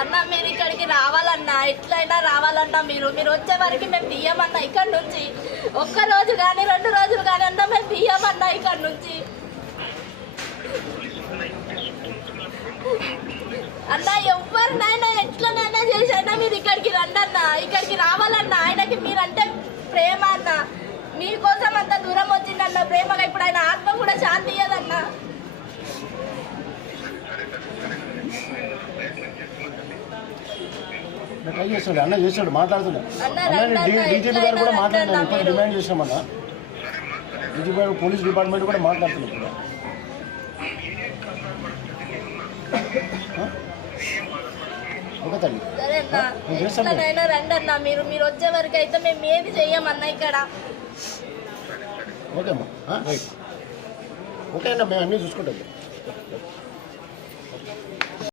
అన్న మీరు ఇక్కడికి రావాలన్నా ఎట్లయినా రావాలన్నా మీరు వచ్చే వరకు మేము తీయమన్నా ఇక్కడ నుంచి ఒక్క రోజు కానీ 2 రోజులు కానీ అన్నా మేము తీయమన్నా ఇక్కడ నుంచి అన్న ఎవరినైనా ఎట్లనైనా చేసైనా మీరు ఇక్కడికి రండి అన్న ఇక్కడికి రావాలన్నా ఆయనకి మీరంటే ప్రేమ అన్న మీకోసం అంత దూరం వచ్చిందన్న ప్రేమగా ఇప్పుడు ఆయన ఆత్మ కూడా శాంతి ఇయ్యదన్నా ట్రై చేస్తాడు అన్న చేస్తాడు మాట్లాడుతున్నాడు డీజీపీ గారు కూడా మాట్లాడినారు ఇప్పుడు డిమాండ్ చేసామన్నా డీజీపీ గారు పోలీస్ డిపార్ట్మెంట్ కూడా మాట్లాడుతున్నారు ఇప్పుడు ఓకే తల్లి సరేనా రండి అన్న మీరు వచ్చే వరకు అయితే మేము ఏది చెయ్యమన్నా ఇక్కడ ఓకే అమ్మా రైట్ ఓకే అన్న మేము అన్నీ చూసుకుంటాం